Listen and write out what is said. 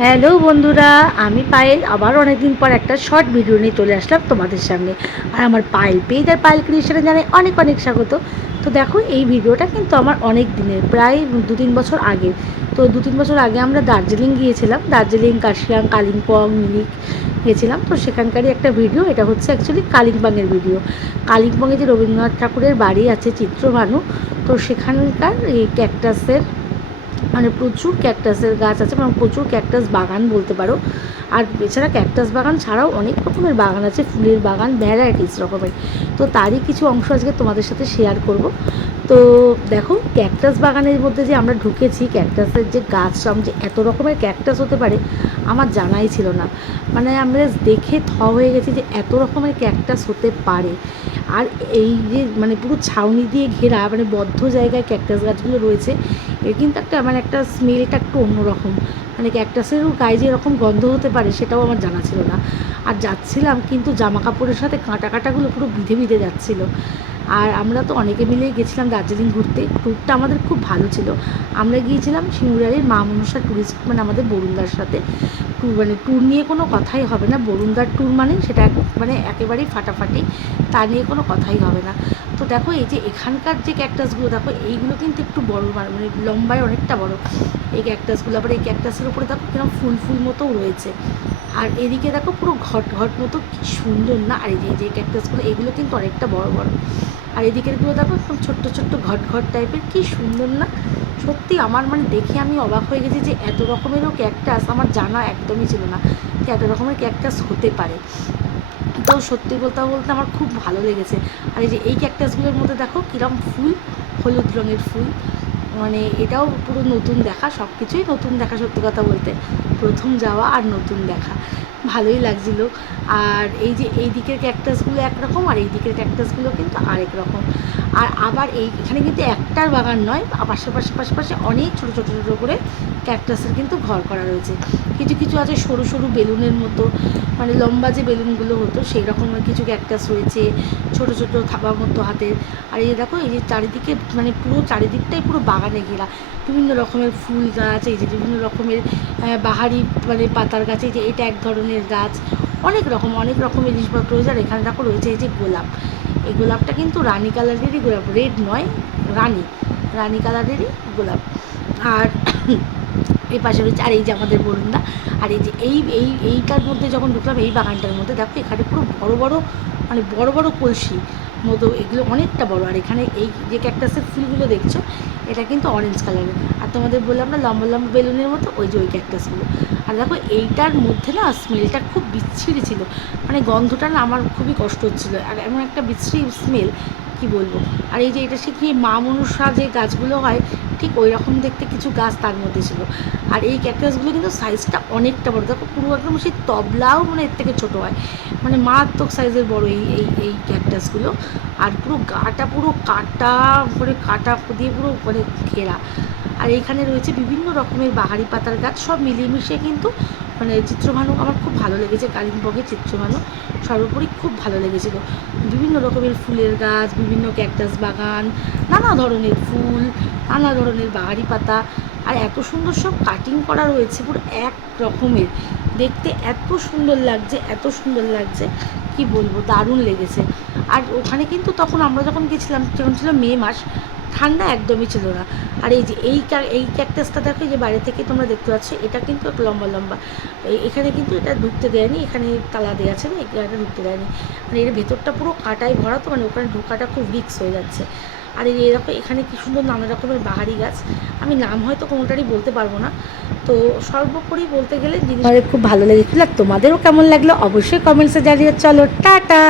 Hello বন্ধুরা, আমি পায়েল। আবার অনেকদিন পর একটা শর্ট ভিডিও নিয়ে চলে আসলাম তোমাদের সামনে। আর আমার পায়েল পেজ আর পায়েল ক্রিয়েশনে জানে অনেক অনেক স্বাগত। তো দেখো, এই ভিডিওটা কিন্তু আমার অনেক দিনের, প্রায় দু তিন বছর আগে। তো দু তিন বছর আগে আমরা দার্জিলিং গিয়েছিলাম। দার্জিলিং, কাশিয়াং, কালিম্পং, মিরিক গিয়েছিলাম। তো সেখানকারই একটা ভিডিও এটা হচ্ছে অ্যাকচুয়ালি কালিম্পংয়ের ভিডিও কালিম্পংয়ে যে রবীন্দ্রনাথ ঠাকুরের বাড়ি আছে, চিত্রভানু, তো সেখানকার এই ক্যাকটাসের মানে প্রচুর ক্যাকটাসের গাছ আছে মানে প্রচুর ক্যাকটাস বাগান বলতে পারো। আর এছাড়া ক্যাকটাস বাগান ছাড়াও অনেক রকমের বাগান আছে, ফুলের বাগান ভ্যারাইটিস রকমের। তো তারই কিছু অংশ আজকে তোমাদের সাথে শেয়ার করব। তো দেখো, ক্যাকটাস বাগানের মধ্যে যে আমরা ঢুকেছি, ক্যাকটাসের যে গাছ যে এত রকমের ক্যাকটাস হতে পারে, আমার জানাই ছিল না। মানে আমরা দেখে থ হয়ে গেছি যে এত রকমের ক্যাকটাস হতে পারে। আর এই যে মানে পুরো ছাউনি দিয়ে ঘেরা মানে বদ্ধ জায়গায় ক্যাকটাস গাছগুলো রয়েছে, এর কিন্তু একটা মানে একটা স্মেলটা একটু অন্যরকম। মানে ক্যাকটাসেরও গায়ে যে এরকম গন্ধ হতে পারে সেটাও আমার জানা ছিল না। আর যাচ্ছিলাম কিন্তু জামা কাপড়ের সাথে কাঁটা কাঁটাগুলো পুরো বিঁধে বিঁধে যাচ্ছিল। আর আমরা তো অনেকে মিলেই গেছিলাম দার্জিলিং ঘুরতে। ট্যুরটা আমাদের খুব ভালো ছিল। আমরা গিয়েছিলাম সিঙ্গুরারির মা মনসা ট্যুরিস্ট মানে আমাদের বরুণদার সাথে। ট্যুর মানে ট্যুর নিয়ে কোনো কথাই হবে না। বরুণদার ট্যুর মানে সেটা মানে একেবারেই ফাটাফাটি। তা নিয়ে কোনো কথাই হবে না। দেখো এই যে এখানকার যে ক্যাকটাসগুলো দেখো এইগুলো কিন্তু একটু বড় মানে লম্বায় অনেকটা বড়। এই ক্যাকটাসগুলো আবার এই ক্যাকটাসের উপরে দেখো কীরকম ফুল ফুল মতোও রয়েছে। আর এদিকে দেখো পুরো ঘট ঘট মতো কি সুন্দর না? আর এই যে এই যে ক্যাকটাসগুলো এগুলো কিন্তু অনেকটা বড় বড়। আর এদিকেরগুলো দেখো একদম ছোট্ট ছোট্ট ঘট ঘট টাইপের, কি সুন্দর না? সত্যি আমার মানে দেখে আমি অবাক হয়ে গেছি যে এত রকমেরও ক্যাকটাস আমার জানা একদমই ছিল না যে এত রকমের ক্যাকটাস হতে পারে। তো সত্যি বলতে বলতে আমার খুব ভালো লেগেছে। আর এই যে এই ক্যাকটাসগুলোর মধ্যে দেখো কিরম ফুল, হলুদ রঙের ফুল। মানে এটাও পুরো নতুন দেখা সব কিছুই নতুন দেখা সত্যি কথা বলতে। প্রথম যাওয়া আর নতুন দেখা। ভালোই লাগছিল। আর এই যে এই দিকের ক্যাকটাসগুলো একরকম আর এই দিকের ক্যাকটাসগুলো কিন্তু আরেক রকম। আর আবার এই এখানে কিন্তু একটার বাগান নয়, পাশে পাশে পাশে পাশে অনেক ছোটো ছোটো ছোটো করে ক্যাকটাসের কিন্তু ঘর করা রয়েছে। কিছু কিছু আছে সরু সরু বেলুনের মতো মানে লম্বা যে বেলুনগুলো হতো সেই রকমের কিছু ক্যাকটাস রয়েছে, ছোট ছোট থাবা মতো হাতের। আর এই দেখো, এই যে চারিদিকে মানে পুরো চারিদিকটাই পুরো বাগানে ঘেরা। বিভিন্ন রকমের ফুল গাছ, এই যে বিভিন্ন রকমের বাহারি মানে পাতার গাছ, এই যে এটা এক ধরনের গাছ। অনেক রকম, অনেক রকমের জিনিসপত্র রয়েছে। আর এখানে দেখো রয়েছে এই যে গোলাপ। এই গোলাপটা কিন্তু রানী কালারেরই গোলাপ রেড নয়, রানী রানী কালারেরই গোলাপ। আর এই পাশে রয়েছে আর এই যে আমাদের বরুণদা, আর এই যে এই এই, এইটার মধ্যে যখন ঢুকলাম, এই বাগানটার মধ্যে, দেখো এখানে পুরো বড় বড় মানে বড় বড় কলসি। মতো, এগুলো অনেকটা বড়। আর এখানে এই যে ক্যাকটাসের ফুলগুলো দেখছ, এটা কিন্তু অরেঞ্জ কালারের আর তোমাদের বললাম না, লম্বা লম্বা বেলুনের মতো, ওই যে ওই ক্যাকটাসগুলো আর দেখো, এইটার মধ্যে না স্মেলটা খুব বিচ্ছিরি ছিল। মানে গন্ধটা না আমার খুবই কষ্ট হচ্ছিল। আর এমন একটা বিচ্ছিরি স্মেল কি বলব? আর এই যে এটা কি মা মনুষা যে গাছগুলো হয় ঠিক ওই রকম দেখতে কিছু গাছ তার মধ্যে ছিল। আর এই ক্যাকটাসগুলো কিন্তু সাইজটা অনেকটা বড়। দেখো, পুরো একদম সেই তবলাও মানে এর থেকে ছোটো হয়। মানে মারাত্মক সাইজের বড় এই এই এই ক্যাকটাসগুলো আর পুরো গাটা পুরো কাটা মানে কাটা দিয়ে পুরো মানে ঘেরা। আর এইখানে রয়েছে বিভিন্ন রকমের বাহারি পাতার গাছ, সব মিলিয়ে মিশিয়ে কিন্তু মানে চিত্রভানু আমার খুব ভালো লেগেছে, কালিম্পংয়ের চিত্রভানু। সর্বোপরি খুব ভালো লেগেছিলো। বিভিন্ন রকমের ফুলের গাছ, বিভিন্ন ক্যাকটাস বাগান, নানা ধরনের ফুল, নানা ধরনের বাহারি পাতা। আর এত সুন্দর সব কাটিং করা রয়েছে, পুরো এক রকমের। দেখতে এত সুন্দর লাগছে, এত সুন্দর লাগছে, কি বলব, দারুণ লেগেছে। আর ওখানে কিন্তু তখন আমরা যখন গেছিলাম তখন ছিল মে মাস ঠান্ডা একদমই ছিল না। আর এই যে এই এই ক্যাকটাসটা দেখো যে বাইরে থেকে তোমরা দেখতে পাচ্ছ, এটা কিন্তু একটু লম্বা লম্বা। এখানে কিন্তু এটা ঢুকতে দেয়নি, এখানে তালা দেওয়া আছে না, এখানে ঢুকতে দেয়নি। মানে এর ভেতরটা পুরো কাটায় ভরা তো মানে ওখানে ঢোকাটা খুব রিক্স হয়ে যাচ্ছে। আর এই এরকম এখানে কি সুন্দর নানা রকমের বাহারি গাছ। আমি নাম হয়তো কোনোটারই বলতে পারব না। তো সর্বোপরি বলতে গেলে জিনিস খুব ভালো লেগেছিল। আর তোমাদেরও কেমন লাগল? অবশ্যই কমেন্টসে জানিয়ে চলো, টাটা!